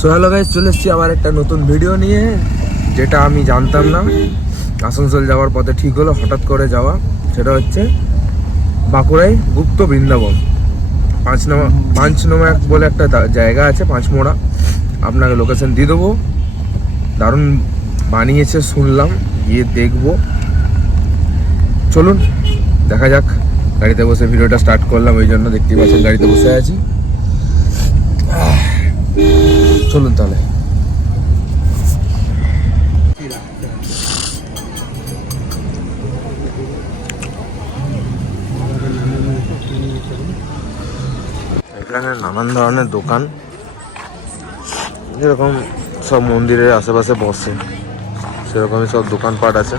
So hello guys, চলে এসেছি আবার একটা নতুন ভিডিও নিয়ে, যেটা আমি জানতাম না। আসানসোল যাওয়ার পথে ঠিক হলো হঠাৎ করে যাওয়া। সেটা হচ্ছে বাঁকুড়ায় গুপ্ত বৃন্দাবন। পাঁচনমা বলে একটা জায়গা আছে, পাঁচমোড়া। আপনাকে লোকেশন দিয়ে দেবো। দারুণ বানিয়েছে শুনলাম, গিয়ে দেখবো। চলুন দেখা যাক। গাড়িতে বসে ভিডিওটা স্টার্ট করলাম, ওই জন্য দেখতেই পাচ্ছেন গাড়িতে বসে আছি। চলুন তাহলে। এখানে নানান ধরনের দোকান, যেরকম সব মন্দিরের আশেপাশে বসে সেরকমই সব দোকানপাট আছে।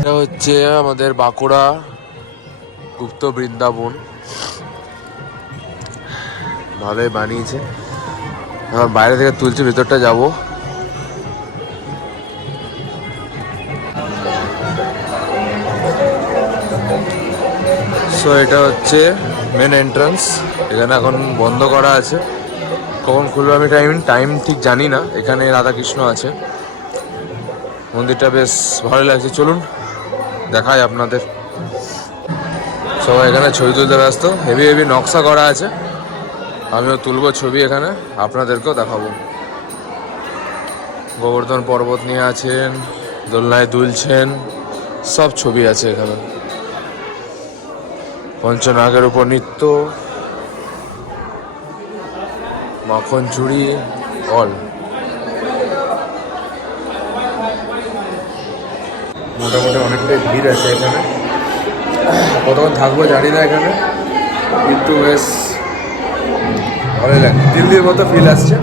এটা হচ্ছে আমাদের বাঁকুড়া গুপ্ত বৃন্দাবন। ভালোই বানিয়েছে। এখন বাইরে থেকে তুলছি, ভিতরটা যাবো। সো এটা হচ্ছে মেন এন্ট্রান্স। এখানে এখন বন্ধ করা আছে, কখন খুলবে আমি টাইম ঠিক জানি না। এখানে রাধাকৃষ্ণ আছে, মন্দিরটা বেশ ভালো লাগছে। চলুন দেখাই আপনাদের। সবাই এখানে ছবি তুলতে ব্যস্ত, হেভি হেভি নকশা করা আছে। আমিও তুলবো ছবি এখানে, আপনাদেরকেও দেখাবো। গোবর্ধন পর্বত নিয়ে আছেন, দোলনায় দুলছেন, সব ছবি আছে এখানে। পঞ্চনাগের উপর নৃত্য, মাখন চুড়ি, অল। মোটামুটি অনেকটাই ভিড় আছে এখানে। কতক্ষণ থাকবো জানি না এখানে, কিন্তু বেশ ভালোই লাগে। দিল্লির মতো ফিল আসছে।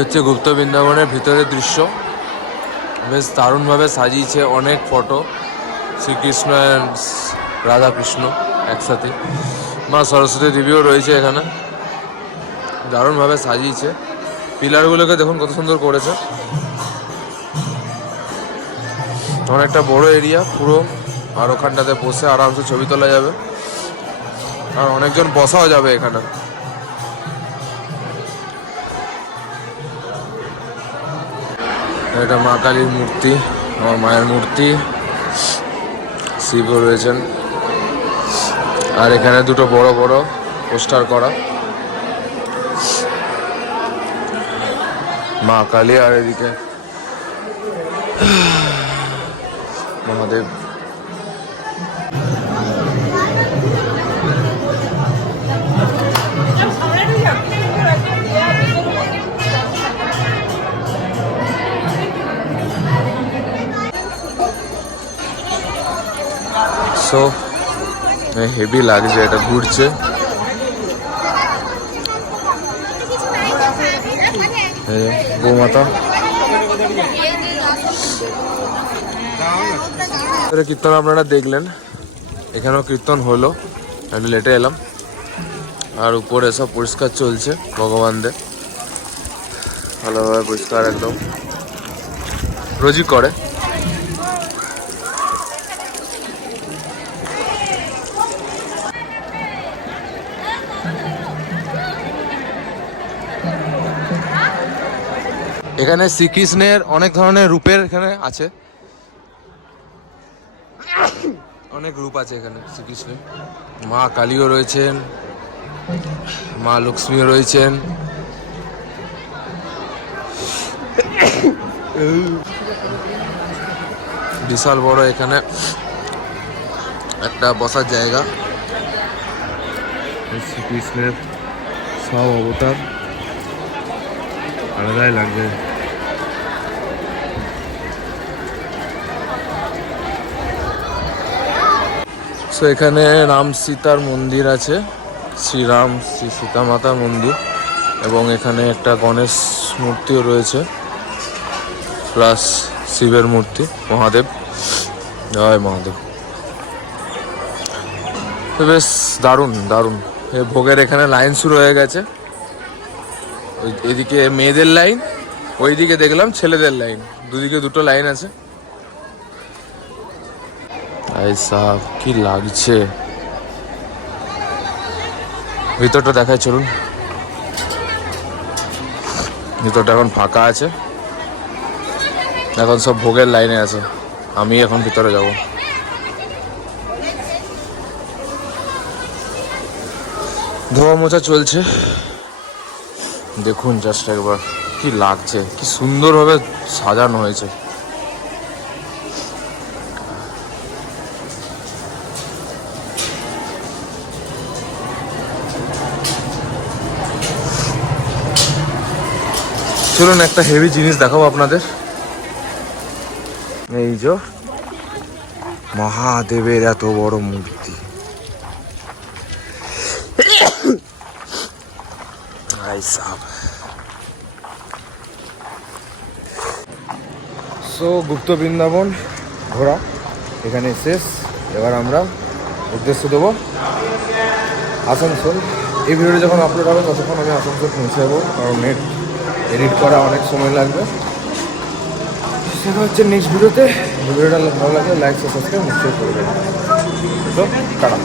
হচ্ছে গুপ্ত বৃন্দাবনের ভিতরের দৃশ্য। বেশ দারুণভাবে সাজিয়েছে, অনেক ফটো শ্রীকৃষ্ণ অ্যান্ড রাধাকৃষ্ণ একসাথে। মা সরস্বতী দেবীও রয়েছে এখানে, দারুণভাবে সাজিয়েছে। পিলারগুলোকে দেখুন কত সুন্দর করেছে। অনেকটা বড় এরিয়া পুরো, আর ওখানটাতে বসে আরামসে ছবি তোলা যাবে, আর অনেকজন বসাও যাবে এখানে। এটা মা কালীর মূর্তি, আমার মায়ের মূর্তি, শিবও রয়েছেন। আর এখানে দুটো বড় বড় পোস্টার করা, মা কালী, আর এদিকে মহাদেব। সো হেভি লাগছে, এটা ঘুরছে। গোমাতা কীর্তন আপনারা দেখলেন, এখানেও কীর্তন হলো। একটু লেটে এলাম। আর উপরে সব পরিষ্কার চলছে, ভগবানদের ভালোভাবে পরিষ্কার একদম রোজই করে। এখানে শ্রীকৃষ্ণের অনেক ধরনের রূপের এখানে আছে, অনেক রূপ আছে এখানে শ্রীকৃষ্ণের। মা কালীও রয়েছেন, মা লক্ষ্মীও রয়েছেন, বিশাল বড় এখানে একটা বসার জায়গা। শ্রীকৃষ্ণের সব অবতার, আলাদাই লাগবে। সো এখানে রাম সীতার মন্দির আছে, শ্রীরাম শ্রী সীতা মাতার মন্দির, এবং এখানে একটা গণেশ মূর্তিও রয়েছে, প্লাস শিবের মূর্তি, মহাদেব, জয় মহাদেব। তো বেশ দারুণ দারুণ। এই ভোগের এখানে লাইন শুরু হয়ে গেছে, ওই এদিকে মেয়েদের লাইন, ওইদিকে দেখলাম ছেলেদের লাইন, দুদিকে দুটো লাইন আছে। এই সাব কি লাগছে, ভিতরটা দেখায় চলুন। ভিতরটা এখন ফাঁকা আছে, এখন সব ভোগের লাইনে আছে, আমি এখন ভিতরে যাব। ধোয়া মোছা চলছে, দেখুন জাস্ট একবার কি লাগছে, কি সুন্দরভাবে সাজানো হয়েছে। চলুন একটা হেভি জিনিস দেখাবো আপনাদের। এই যে মহাদেবের এত বড় মূর্তি, সো গুপ্ত বৃন্দাবন ঘোরা এখানে শেষ। এবার আমরা উদ্দেশ্য দেবো আসানসোল। এই ভিডিওটা যখন আপলোড হবে ততক্ষণ আমি আসানসোল পৌঁছে যাবো, কারণ নেট এডিট করা অনেক সময় লাগবে। সেটা হচ্ছে নেক্সট ভিডিওতে। ভিডিওটা ভালো লাগলে লাইক সাবস্ক্রাইব নিশ্চয়ই করবেন। তো টাটা।